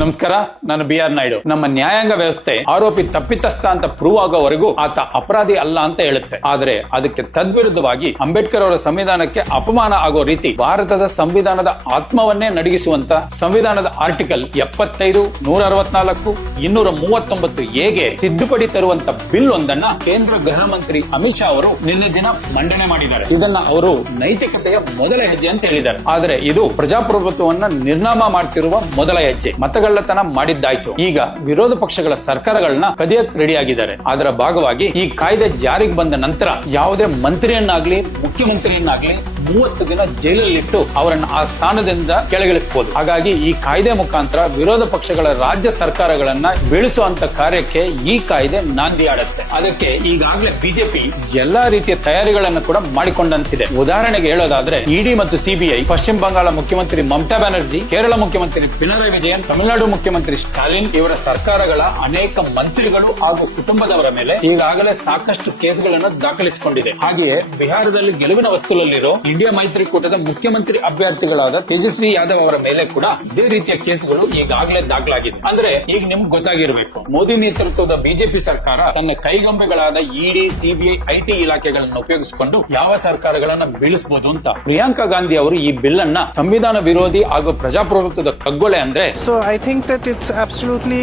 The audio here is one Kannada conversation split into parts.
ನಮಸ್ಕಾರ, ನಾನು BR ನಾಯ್ಡು. ನಮ್ಮ ನ್ಯಾಯಾಂಗ ವ್ಯವಸ್ಥೆ ಆರೋಪಿ ತಪ್ಪಿತಸ್ಥ ಅಂತ ಪ್ರೂವ್ ಆಗೋವರೆಗೂ ಆತ ಅಪರಾಧಿ ಅಲ್ಲ ಅಂತ ಹೇಳುತ್ತೆ. ಆದ್ರೆ ಅದಕ್ಕೆ ತದ್ವಿರುದ್ಧವಾಗಿ ಅಂಬೇಡ್ಕರ್ ಅವರ ಸಂವಿಧಾನಕ್ಕೆ ಅಪಮಾನ ಆಗೋ ರೀತಿ ಭಾರತದ ಸಂವಿಧಾನದ ಆತ್ಮವನ್ನೇ ನಡಗಿಸುವಂತ ಸಂವಿಧಾನದ ಆರ್ಟಿಕಲ್ 75, 164, 239 ಎಗೆ ತಿದ್ದುಪಡಿ ತರುವಂತ ಬಿಲ್ ಒಂದನ್ನ ಕೇಂದ್ರ ಗೃಹ ಮಂತ್ರಿ ಅಮಿತ್ ಶಾ ಅವರು ನಿನ್ನೆ ದಿನ ಮಂಡನೆ ಮಾಡಿದ್ದಾರೆ. ಇದನ್ನ ಅವರು ನೈತಿಕತೆಯ ಮೊದಲ ಹೆಜ್ಜೆ ಅಂತ ಹೇಳಿದ್ದಾರೆ. ಆದ್ರೆ ಇದು ಪ್ರಜಾಪ್ರಭುತ್ವವನ್ನ ನಿರ್ನಾಮ ಮಾಡ್ತಿರುವ ಮೊದಲ ಹೆಜ್ಜೆ. ಮತಗಳ್ಳತನ ಮಾಡಿದ್ದಾಯ್ತು. ಈಗ ವಿರೋಧ ಪಕ್ಷಗಳ ಸರ್ಕಾರಗಳನ್ನ ಕದಿಯಕ್ ರೆಡಿ ಆಗಿದ್ದಾರೆ. ಅದರ ಭಾಗವಾಗಿ ಈ ಕಾಯ್ದೆ ಜಾರಿಗೆ ಬಂದ ನಂತರ ಯಾವುದೇ ಮಂತ್ರಿಯನ್ನಾಗ್ಲಿ ಮುಖ್ಯಮಂತ್ರಿಯನ್ನಾಗ್ಲಿ 30 ದಿನ ಜೈಲಲ್ಲಿಟ್ಟು ಅವರನ್ನು ಆ ಸ್ಥಾನದಿಂದ ಕೆಳಗಿಳಿಸಬಹುದು. ಹಾಗಾಗಿ ಈ ಕಾಯ್ದೆ ಮುಖಾಂತರ ವಿರೋಧ ಪಕ್ಷಗಳ ರಾಜ್ಯ ಸರ್ಕಾರಗಳನ್ನ ಬೀಳಿಸುವಂತ ಕಾರ್ಯಕ್ಕೆ ಈ ಕಾಯ್ದೆ ನಾಂದಿ ಆಡುತ್ತೆ. ಅದಕ್ಕೆ ಈಗಾಗಲೇ ಬಿಜೆಪಿ ಎಲ್ಲಾ ರೀತಿಯ ತಯಾರಿಗಳನ್ನು ಕೂಡ ಮಾಡಿಕೊಂಡಂತಿದೆ. ಉದಾಹರಣೆಗೆ ಹೇಳೋದಾದ್ರೆ ಇಡಿ ಮತ್ತು ಸಿಬಿಐ, ಪಶ್ಚಿಮ ಬಂಗಾಳ ಮುಖ್ಯಮಂತ್ರಿ ಮಮತಾ ಬ್ಯಾನರ್ಜಿ, ಕೇರಳ ಮುಖ್ಯಮಂತ್ರಿ ಪಿಣರಾಯಿ ವಿಜಯನ್, ತಮಿಳುನಾಡು ಮುಖ್ಯಮಂತ್ರಿ ಸ್ಟಾಲಿನ್ ಇವರ ಸರ್ಕಾರಗಳ ಅನೇಕ ಮಂತ್ರಿಗಳು ಹಾಗೂ ಕುಟುಂಬದವರ ಮೇಲೆ ಈಗಾಗಲೇ ಸಾಕಷ್ಟು ಕೇಸ್ಗಳನ್ನು ದಾಖಲಿಸಿಕೊಂಡಿದೆ. ಹಾಗೆಯೇ ಬಿಹಾರದಲ್ಲಿ ಗೆಲುವಿನ ವಸ್ತುಲಲ್ಲಿರೋ ಇಂಡಿಯಾ ಮೈತ್ರಿಕೂಟದ ಮುಖ್ಯಮಂತ್ರಿ ಅಭ್ಯರ್ಥಿಗಳಾದ ತೇಜಸ್ವಿ ಯಾದವ್ ಅವರ ಮೇಲೆ ಕೂಡ ಇದೇ ರೀತಿಯ ಕೇಸ್ಗಳು ಈಗಾಗಲೇ ದಾಖಲಾಗಿದೆ. ಅಂದ್ರೆ ಈಗ ನಿಮ್ಗೆ ಗೊತ್ತಾಗಿರಬೇಕು, ಮೋದಿ ನೇತೃತ್ವದ ಬಿಜೆಪಿ ಸರ್ಕಾರ ತನ್ನ ಕೈಗೊಂಬೆಗಳಾದ ಇಡಿ, ಸಿಬಿಐ, ಐಟಿ ಇಲಾಖೆಗಳನ್ನು ಉಪಯೋಗಿಸಿಕೊಂಡು ಯಾವ ಸರ್ಕಾರಗಳನ್ನ ಬೀಳಿಸಬಹುದು ಅಂತ. ಪ್ರಿಯಾಂಕಾ ಗಾಂಧಿ ಅವರು ಈ ಬಿಲ್ ಅನ್ನ ಸಂವಿಧಾನ ವಿರೋಧಿ ಹಾಗೂ ಪ್ರಜಾಪ್ರಭುತ್ವದ ಕಗ್ಗೊಲೆ ಅಂದ್ರೆ. So I think that it's absolutely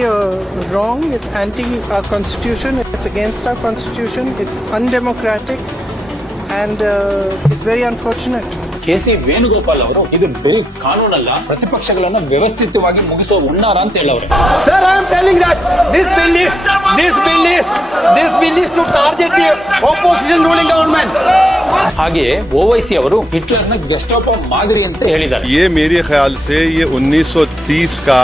wrong. It's anti our constitution. It's against our constitution. It's undemocratic, and it's very unfortunate. KC Venugopal ಅವರು ಇದು ಬಿಲ್ ಕಾನೂನಲ್ಲ, ಪ್ರತಿಪಕ್ಷಗಳನ್ನು ವ್ಯವಸ್ಥಿತವಾಗಿ ಮುಗಿಸುವ ಹುನ್ನಾರ ಅಂತ ಹೇಳವ್ರೆ. Sir, I am telling that this bill is to target the opposition ruling government. ಹಾಗೆಯೇ ಓವೈಸಿ ಅವರು ಹಿಟ್ಲರ್ನ ಗೆಸ್ಟಾಪೋ ಮಾದರಿ ಅಂತ ಹೇಳಿದ್ದಾರೆ. ये मेरे ख्याल से ये 1930 का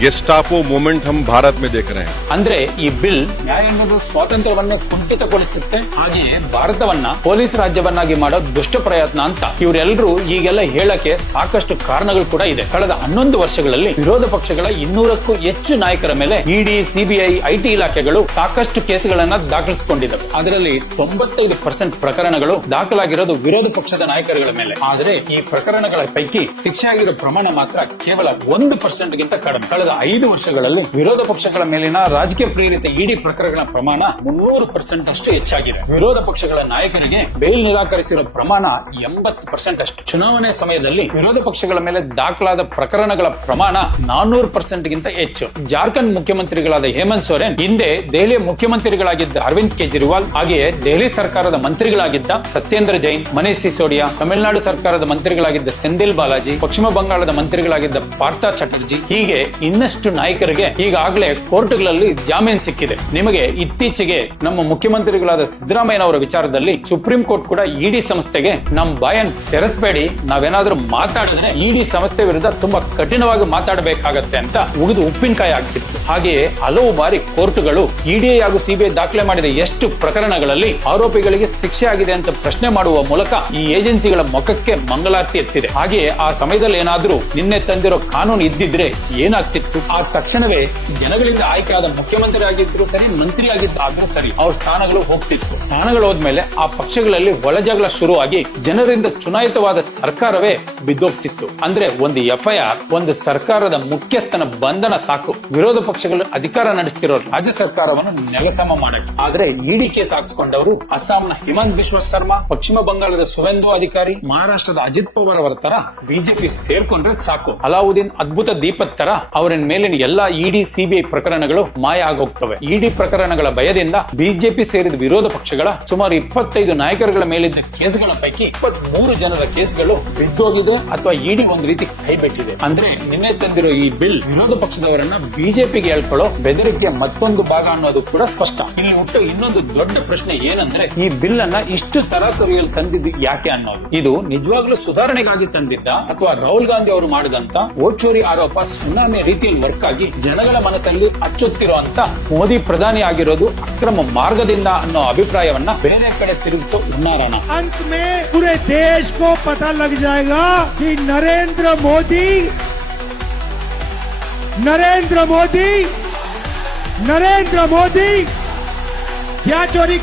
गेस्टापो मोमेंट हम भारत में देख रहे हैं. ಅಂದ್ರೆ ಈ ಬಿಲ್ ನ್ಯಾಯಾಂಗದ ಸ್ವಾತಂತ್ರ್ಯವನ್ನ ಕುಂಠಿತಗೊಳಿಸುತ್ತೆ, ಹಾಗೆಯೇ ಭಾರತವನ್ನ ಪೊಲೀಸ್ ರಾಜ್ಯವನ್ನಾಗಿ ಮಾಡೋ ದುಷ್ಟ ಪ್ರಯತ್ನ ಅಂತ ಇವರೆಲ್ಲರೂ ಈಗೆಲ್ಲ ಹೇಳಕ್ಕೆ ಸಾಕಷ್ಟು ಕಾರಣಗಳು ಕೂಡ ಇದೆ. ಕಳೆದ 11 ವರ್ಷಗಳಲ್ಲಿ ವಿರೋಧ ಪಕ್ಷಗಳ 200ಕ್ಕೂ ಹೆಚ್ಚು ನಾಯಕರ ಮೇಲೆ ಇಡಿ, ಸಿಬಿಐ, ಐಟಿ ಇಲಾಖೆಗಳು ಸಾಕಷ್ಟು ಕೇಸುಗಳನ್ನ ದಾಖಲಿಸಿಕೊಂಡಿದ್ದವು. ಅದರಲ್ಲಿ 95% ಪ್ರಕರಣಗಳು ದಾಖಲಾಗಿರೋದು ವಿರೋಧ ಪಕ್ಷದ ನಾಯಕರುಗಳ ಮೇಲೆ. ಆದರೆ ಈ ಪ್ರಕರಣಗಳ ಪೈಕಿ ಶಿಕ್ಷೆ ಆಗಿರೋ ಪ್ರಮಾಣ ಮಾತ್ರ ಕೇವಲ 1% ಗಿಂತ ಕಡಿಮೆ. ಕಳೆದ 5 ವರ್ಷಗಳಲ್ಲಿ ವಿರೋಧ ಪಕ್ಷಗಳ ಮೇಲಿನ ರಾಜಕೀಯ ಪ್ರೇರಿತ ಇಡಿ ಪ್ರಕರಣಗಳ ಪ್ರಮಾಣ 300% ಅಷ್ಟು ಹೆಚ್ಚಾಗಿದೆ. ವಿರೋಧ ಪಕ್ಷಗಳ ನಾಯಕರಿಗೆ ಬೇಲ್ ನಿರಾಕರಿಸಿರೋ ಪ್ರಮಾಣ 80% ಅಷ್ಟು. ಚುನಾವಣೆ ಸಮಯದಲ್ಲಿ ವಿರೋಧ ಪಕ್ಷಗಳ ಮೇಲೆ ದಾಖಲಾದ ಪ್ರಕರಣಗಳ ಪ್ರಮಾಣ 400% ಗಿಂತ ಹೆಚ್ಚು. ಜಾರ್ಖಂಡ್ ಮುಖ್ಯಮಂತ್ರಿಗಳಾದ ಹೇಮಂತ್ ಸೊರೇನ್, ಹಿಂದೆ ದೆಹಲಿಯ ಮುಖ್ಯಮಂತ್ರಿಗಳಾಗಿದ್ದ ಅರವಿಂದ್ ಕೇಜ್ರಿವಾಲ್, ಹಾಗೆಯೇ ದೆಹಲಿ ಸರ್ಕಾರದ ಮಂತ್ರಿಗಳಾಗಿದ್ದ ಸತ್ಯೇಂದ್ರ ಜೈನ್, ಮನೀಶ್ ಸಿಸೋಡಿಯಾ, ತಮಿಳುನಾಡು ಸರ್ಕಾರದ ಮಂತ್ರಿಗಳಾಗಿದ್ದ ಸೆಂದಿಲ್ ಬಾಲಾಜಿ, ಪಶ್ಚಿಮ ಬಂಗಾಳದ ಮಂತ್ರಿಗಳಾಗಿದ್ದ ಪಾರ್ಥ ಚಟರ್ಜಿ, ಹೀಗೆ ಇನ್ನಷ್ಟು ನಾಯಕರಿಗೆ ಈಗಾಗಲೇ ಕೋರ್ಟ್ಗಳಲ್ಲಿ ಜಾಮೀನು ಸಿಕ್ಕಿದೆ. ನಿಮಗೆ ಇತ್ತೀಚೆಗೆ ನಮ್ಮ ಮುಖ್ಯಮಂತ್ರಿಗಳಾದ ಸಿದ್ದರಾಮಯ್ಯನವರ ವಿಚಾರದಲ್ಲಿ ಸುಪ್ರೀಂ ಕೋರ್ಟ್ ಕೂಡ ಇಡಿ ಸಂಸ್ಥೆಗೆ ನಮ್ಮ ಬಾಯನ್ ತೆರೆಸಬೇಡಿ, ನಾವೇನಾದ್ರೂ ಮಾತಾಡಿದ್ರೆ ಇಡಿ ಸಂಸ್ಥೆ ವಿರುದ್ಧ ತುಂಬಾ ಕಠಿಣವಾಗಿ ಮಾತಾಡಬೇಕಾಗತ್ತೆ ಅಂತ ಉಗಿದು ಉಪ್ಪಿನಕಾಯಿ ಆಗ್ತಿತ್ತು. ಹಾಗೆಯೇ ಹಲವು ಬಾರಿ ಕೋರ್ಟ್ಗಳು ಇಡಿ ಹಾಗೂ ಸಿಬಿಐ ದಾಖಲೆ ಮಾಡಿದ ಎಷ್ಟು ಪ್ರಕರಣಗಳಲ್ಲಿ ಆರೋಪಿಗಳಿಗೆ ಶಿಕ್ಷೆ ಆಗಿದೆ ಅಂತ ಪ್ರಶ್ನೆ ಮಾಡುವ ಮೂಲಕ ಈ ಏಜೆನ್ಸಿಗಳ ಮುಖಕ್ಕೆ ಮಂಗಳಾರತಿ ಎತ್ತಿದೆ. ಹಾಗೆಯೇ ಆ ಸಮಯದಲ್ಲಿ ಏನಾದ್ರೂ ನಿನ್ನೆ ತಂದಿರೋ ಕಾನೂನು ಇದ್ದಿದ್ರೆ ಏನಾಗ್ತಿತ್ತು? ಆ ತಕ್ಷಣವೇ ಜನಗಳಿಂದ ಆಯ್ಕೆಯಾದ ಮುಖ್ಯಮಂತ್ರಿ ಆಗಿದ್ರು ಸರಿ, ಮಂತ್ರಿ ಆಗಿದ್ದಾದ್ರೂ ಸರಿ, ಅವ್ರ ಸ್ಥಾನಗಳು ಹೋಗ್ತಿತ್ತು. ಸ್ಥಾನಗಳು ಹೋದ್ಮೇಲೆ ಆ ಪಕ್ಷಗಳಲ್ಲಿ ಒಳಜಗಳ ಶುರುವಾಗಿ ಜನರಿಂದ ಚುನಾಯಿತವಾದ ಸರ್ಕಾರವೇ ಬಿದ್ದೋಗ್ತಿತ್ತು. ಅಂದ್ರೆ ಒಂದು FIR, ಒಂದು ಸರ್ಕಾರದ ಮುಖ್ಯಸ್ಥನ ಬಂಧನ ಸಾಕು ವಿರೋಧ ಪಕ್ಷಗಳು ಅಧಿಕಾರ ನಡೆಸ್ತಿರೋ ರಾಜ್ಯ ಸರ್ಕಾರವನ್ನು ನೆಲಸಮ ಮಾಡಕ್ಕೆ. ಆದ್ರೆ ಇಡಿ ಕೇಸ್ ಹಾಕ್ಸ್ಕೊಂಡವರು ಅಸ್ಸಾಂನ ಹಿಮಂತ್ ಬಿಶ್ವ ಶರ್ಮಾ, ಪಶ್ಚಿಮ ಬಂಗಾಳದ ಸುವೇಂದು ಅಧಿಕಾರಿ, ಮಹಾರಾಷ್ಟ್ರದ ಅಜಿತ್ ಪವಾರ್ ಅವರ ತರ ಬಿಜೆಪಿ ಸೇರ್ಕೊಂಡ್ರೆ ಸಾಕು, ಅಲಾವುದ್ದೀನ್ ಅದ್ಭುತ ದೀಪದ ತರ ಅವರ ಮೇಲಿನ ಎಲ್ಲಾ ಇಡಿ, ಸಿಬಿಐ ಪ್ರಕರಣಗಳು ಮಾಯ ಆಗೋಗ್ತವೆ. ಇಡಿ ಪ್ರಕರಣಗಳ ಭಯದಿಂದ ಬಿಜೆಪಿ ಸೇರಿದ ವಿರೋಧ ಪಕ್ಷಗಳ ಸುಮಾರು 25 ನಾಯಕರುಗಳ ಮೇಲಿದ್ದ ಕೇಸ್ಗಳ ಪೈಕಿ 23 ಜನರ ಕೇಸ್ಗಳು ಬಿದ್ದೋಗಿದೆ ಅಥವಾ ಇಡಿ ಒಂದು ರೀತಿ ಕೈಬಿಟ್ಟಿದೆ. ಅಂದ್ರೆ ನಿನ್ನೆ ತಂದಿರೋ ಈ ಬಿಲ್ ವಿರೋಧ ಪಕ್ಷದವರನ್ನ ಬಿಜೆಪಿಗೆ ಹೇಳ್ಕೊಳ್ಳೋ ಬೆದರಿಕೆಯ ಮತ್ತೊಂದು ಭಾಗ ಅನ್ನೋದು ಕೂಡ ಸ್ಪಷ್ಟ. ಇಲ್ಲಿ ಹುಟ್ಟು ಇನ್ನೊಂದು ದೊಡ್ಡ ಪ್ರಶ್ನೆ ಏನಂದ್ರೆ, ಈ ಬಿಲ್ ಅನ್ನ ಇಷ್ಟು ತರಾತುರಿಯಲ್ಲಿ ತಂದಿದ್ದು ಯಾಕೆ ಅನ್ನೋದು. ಇದು ನಿಜವಾಗ್ಲೂ ಸುಧಾರಣೆಗಾಗಿ ತಂದಿದ್ದ ಅಥವಾ ರಾಹುಲ್ ಗಾಂಧಿ ಅವರು ಮಾಡಿದಂತ ವೋಟ್ ಚೋರಿ ಆರೋಪ ಸುನಾಮಿ ರೀತಿಯಲ್ಲಿ ವರ್ಕ್ ಆಗಿ ಜನಗಳ ಮನಸ್ಸಲ್ಲಿ ಅಚ್ಚೊತ್ತಿರುವಂತ ಮೋದಿ ಪ್ರಧಾನಿ ಆಗಿರೋದು ಅಕ್ರಮ ಮಾರ್ಗದಿಂದ ಅನ್ನೋ ಅಭಿಪ್ರಾಯವನ್ನ ಬೇರೆ ಕಡೆ ತಿರುಗಿಸೋ ಹುನ್ನಾರಣ. अंत में पूरे देश को पता लग जाएगा कि नरेंद्र मोदी क्या चोरी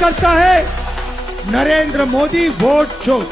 करता है, नरेंद्र मोदी वोट चोर।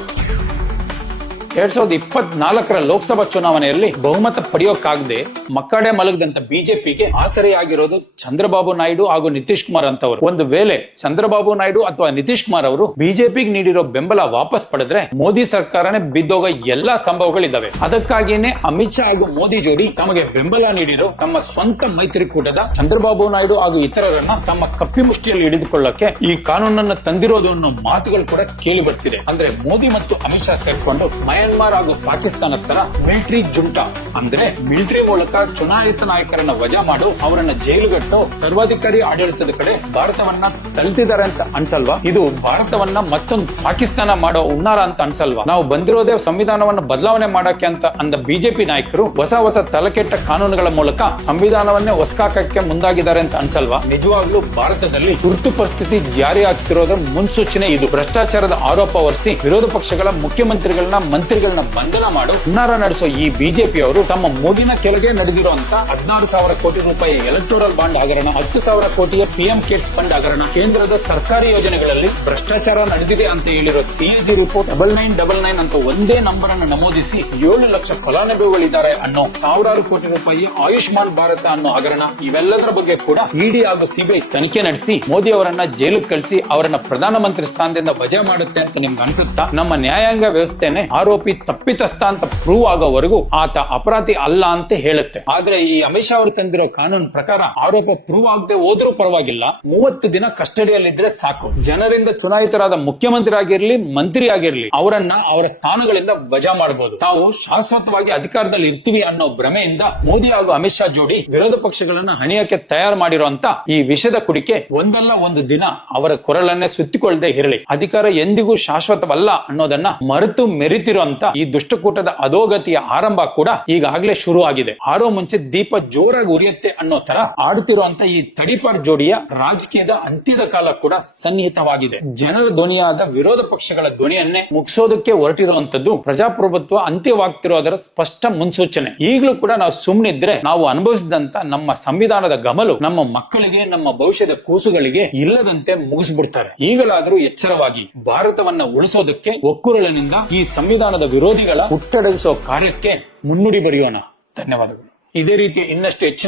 2024 ಲೋಕಸಭಾ ಚುನಾವಣೆಯಲ್ಲಿ ಬಹುಮತ ಪಡೆಯೋಕ್ಕಾಗದೆ ಮಕ್ಕಡೆ ಮಲಗದಂತ ಬಿಜೆಪಿಗೆ ಆಸರೆಯಾಗಿರೋದು ಚಂದ್ರಬಾಬು ನಾಯ್ಡು ಹಾಗೂ ನಿತೀಶ್ ಕುಮಾರ್ ಅಂತವರು. ಒಂದು ವೇಳೆ ಚಂದ್ರಬಾಬು ನಾಯ್ಡು ಅಥವಾ ನಿತೀಶ್ ಕುಮಾರ್ ಅವರು ಬಿಜೆಪಿಗೆ ನೀಡಿರೋ ಬೆಂಬಲ ವಾಪಸ್ ಪಡೆದ್ರೆ ಮೋದಿ ಸರ್ಕಾರನೇ ಬಿದ್ದೋಗ ಎಲ್ಲಾ ಸಂಭವಗಳಿದ್ದಾವೆ. ಅದಕ್ಕಾಗಿಯೇ ಅಮಿತ್ ಶಾ ಹಾಗೂ ಮೋದಿ ಜೋಡಿ ತಮಗೆ ಬೆಂಬಲ ನೀಡಿರೋ ತಮ್ಮ ಸ್ವಂತ ಮೈತ್ರಿಕೂಟದ ಚಂದ್ರಬಾಬು ನಾಯ್ಡು ಹಾಗೂ ಇತರರನ್ನ ತಮ್ಮ ಕಪ್ಪಿ ಮುಷ್ಟಿಯಲ್ಲಿ ಹಿಡಿದುಕೊಳ್ಳಕ್ಕೆ ಈ ಕಾನೂನನ್ನು ತಂದಿರೋದು ಅನ್ನೋ ಮಾತುಗಳು ಕೂಡ ಕೇಳಿ ಬರ್ತಿದೆ. ಅಂದ್ರೆ ಮೋದಿ ಮತ್ತು ಅಮಿತ್ ಶಾ ಸೇರ್ಕೊಂಡು ಮಯನ್ಮಾರ್ ಹಾಗೂ ಪಾಕಿಸ್ತಾನ ತರ ಮಿಲಿಟರಿ ಜುಂಟಾ ಅಂದ್ರೆ ಮಿಲಿಟರಿ ಮೂಲಕ ಚುನಾಯಿತ ನಾಯಕರನ್ನ ವಜಾ ಮಾಡು, ಅವರನ್ನ ಜೈಲುಗಟ್ಟು ಸರ್ವಾಧಿಕಾರಿ ಆಡಳಿತದ ಕಡೆ ಭಾರತವನ್ನ ತಳ್ತಿದ್ದಾರೆ ಅಂತ ಅನ್ಸಲ್ವಾ? ಇದು ಭಾರತವನ್ನ ಮತ್ತೊಂದು ಪಾಕಿಸ್ತಾನ ಮಾಡೋ ಹುನ್ನಾರ ಅಂತ ಅನ್ಸಲ್ವಾ? ನಾವು ಬಂದಿರೋದೇ ಸಂವಿಧಾನವನ್ನ ಬದಲಾವಣೆ ಮಾಡಕ್ಕೆ ಅಂತ ಅಂದ ಬಿಜೆಪಿ ನಾಯಕರು ಹೊಸ ತಲೆಕೆಟ್ಟ ಕಾನೂನುಗಳ ಮೂಲಕ ಸಂವಿಧಾನವನ್ನೇ ಹೊಸಕಾಕಕ್ಕೆ ಮುಂದಾಗಿದ್ದಾರೆ ಅಂತ ಅನ್ಸಲ್ವಾ? ನಿಜವಾಗ್ಲೂ ಭಾರತದಲ್ಲಿ ತುರ್ತು ಪರಿಸ್ಥಿತಿ ಜಾರಿ ಆಗ್ತಿರೋದ್ರ ಮುನ್ಸೂಚನೆ ಇದು. ಭ್ರಷ್ಟಾಚಾರದ ಆರೋಪ ಹೊರಿಸಿ ವಿರೋಧ ಪಕ್ಷಗಳ ಮುಖ್ಯಮಂತ್ರಿಗಳನ್ನ ಮಂತ್ರಿಗಳನ್ನ ಬಂಧನ ಮಾಡು ಹುನ್ನಾರ ನಡೆಸೋ ಈ ಬಿಜೆಪಿ ಅವರು ತಮ್ಮ ಮೋದಿನ ಕೆಳಗೆ ನಡೆದಿರುವಂತ 16,000 ಕೋಟಿ ರೂಪಾಯಿ ಎಲೆಕ್ಟೋರಲ್ ಬಾಂಡ್ ಹಗರಣ, 10,000 ಕೋಟಿಯ ಪಿಎಂ ಕೇರ್ಸ್ ಫಂಡ್ ಹಗರಣ, ಕೇಂದ್ರದ ಸರ್ಕಾರಿ ಯೋಜನೆಗಳಲ್ಲಿ ಭ್ರಷ್ಟಾಚಾರ ನಡೆದಿದೆ ಅಂತ ಹೇಳಿರೋ ಸಿಎಜಿ ರಿಪೋರ್ಟ್ 9999 ಅಂತ ಒಂದೇ ನಂಬರ್ ಅನ್ನು ನಮೂದಿಸಿ 7 ಲಕ್ಷ ಫಲಾನುಭವಿಗಳಿದ್ದಾರೆ ಅನ್ನೋ ಸಾವಿರಾರು ಕೋಟಿ ರೂಪಾಯಿ ಆಯುಷ್ಮಾನ್ ಭಾರತ ಅನ್ನೋ ಹಗರಣ, ಇವೆಲ್ಲದರ ಬಗ್ಗೆ ಕೂಡ ಇಡಿ ಹಾಗೂ ಸಿಬಿಐ ತನಿಖೆ ನಡೆಸಿ ಮೋದಿ ಅವರನ್ನ ಜೈಲಿಗೆ ಕಳಿಸಿ ಅವರನ್ನ ಪ್ರಧಾನಮಂತ್ರಿ ಸ್ಥಾನದಿಂದ ವಜಾ ಮಾಡುತ್ತೆ ಅಂತ ನಿಮ್ಗೆ ಅನ್ಸುತ್ತಾ? ನಮ್ಮ ನ್ಯಾಯಾಂಗ ವ್ಯವಸ್ಥೆನೆ ಆರೋಪಿ ತಪ್ಪಿತಸ್ಥ ಅಂತ ಪ್ರೂವ್ ಆಗೋವರೆಗೂ ಆತ ಅಪರಾಧಿ ಅಲ್ಲ ಅಂತ ಹೇಳುತ್ತೆ. ಆದ್ರೆ ಈ ಅಮಿತ್ ಶಾ ಅವರು ತಂದಿರೋ ಕಾನೂನು ಪ್ರಕಾರ ಆರೋಪ ಪ್ರೂವ್ ಆಗದೆ ಹೋದ್ರೂ ಪರವಾಗಿಲ್ಲ, 30 ದಿನ ಕಸ್ಟಡಿಯಲ್ಲಿದ್ರೆ ಸಾಕು. ಜನರಿಂದ ಚುನಾಯಿತರಾದ ಮುಖ್ಯಮಂತ್ರಿ ಆಗಿರ್ಲಿ, ಮಂತ್ರಿ ಆಗಿರ್ಲಿ, ಅವರನ್ನ ಅವರ ಸ್ಥಾನಗಳಿಂದ ವಜಾ ಮಾಡಬಹುದು. ತಾವು ಶಾಶ್ವತವಾಗಿ ಅಧಿಕಾರದಲ್ಲಿ ಇರ್ತೀವಿ ಅನ್ನೋ ಭ್ರಮೆಯಿಂದ ಮೋದಿ ಹಾಗೂ ಅಮಿತ್ ಶಾ ಜೋಡಿ ವಿರೋಧ ಪಕ್ಷಗಳನ್ನ ಹಣಿಯಕ್ಕೆ ತಯಾರು ಮಾಡಿರುವಂತ ಈ ವಿಷದ ಕುಡಿಕೆ ಒಂದಲ್ಲ ಒಂದು ದಿನ ಅವರ ಕೊರಳನ್ನೇ ಸುತ್ತಿಕೊಳ್ಳದೆ ಇರಲಿ. ಅಧಿಕಾರ ಎಂದಿಗೂ ಶಾಶ್ವತವಲ್ಲ ಅನ್ನೋದನ್ನ ಮರೆತು ಮೆರಿತಿರುವಂತ ಈ ದುಷ್ಟಕೂಟದ ಅಧೋಗತಿಯ ಆರಂಭ ಕೂಡ ಈಗಾಗಲೇ ಶುರು ಆಗಿದೆ. ಆರೋ ಮುಂಚೆ ದೀಪ ಜೋರಾಗಿ ಉರಿಯುತ್ತೆ ಅನ್ನೋ ತರ ಆಡುತ್ತಿರುವಂತ ಈ ತಡಿಪಾರ್ ಜೋಡಿಯ ರಾಜಕೀಯದ ಅಂತ್ಯದ ಕಾಲ ಕೂಡ ಸನ್ನಿಹಿತವಾಗಿದೆ. ಜನರ ಧ್ವನಿಯಾದ ವಿರೋಧ ಪಕ್ಷಗಳ ಧ್ವನಿಯನ್ನೇ ಮುಗಿಸೋದಕ್ಕೆ ಹೊರಟಿರುವಂತದ್ದು ಪ್ರಜಾಪ್ರಭುತ್ವ ಅಂತ್ಯವಾಗ್ತಿರೋದರ ಸ್ಪಷ್ಟ ಮುನ್ಸೂಚನೆ. ಈಗಲೂ ಕೂಡ ನಾವು ಸುಮ್ಮನಿದ್ರೆ ನಾವು ಅನುಭವಿಸಿದಂತ ನಮ್ಮ ಸಂವಿಧಾನದ ಗಮಲು ನಮ್ಮ ಮಕ್ಕಳಿಗೆ, ನಮ್ಮ ಭವಿಷ್ಯದ ಕೂಸುಗಳಿಗೆ ಇಲ್ಲದಂತೆ ಮುಗಿಸ್ಬಿಡ್ತಾರೆ. ಈಗಲಾದ್ರೂ ಎಚ್ಚರವಾಗಿ ಭಾರತವನ್ನ ಉಳಿಸೋದಕ್ಕೆ ಒಕ್ಕೂರಲಿನಿಂದ ಈ ಸಂವಿಧಾನದ ವಿರೋಧಿಗಳ ಹುಟ್ಟಡಗಿಸೋ ಕಾರ್ಯಕ್ಕೆ ಮುನ್ನುಡಿ ಬರೆಯೋಣ. ಧನ್ಯವಾದಗಳು. ಇದೇ ರೀತಿ ಇನ್ನಷ್ಟು ಹೆಚ್ಚಿನ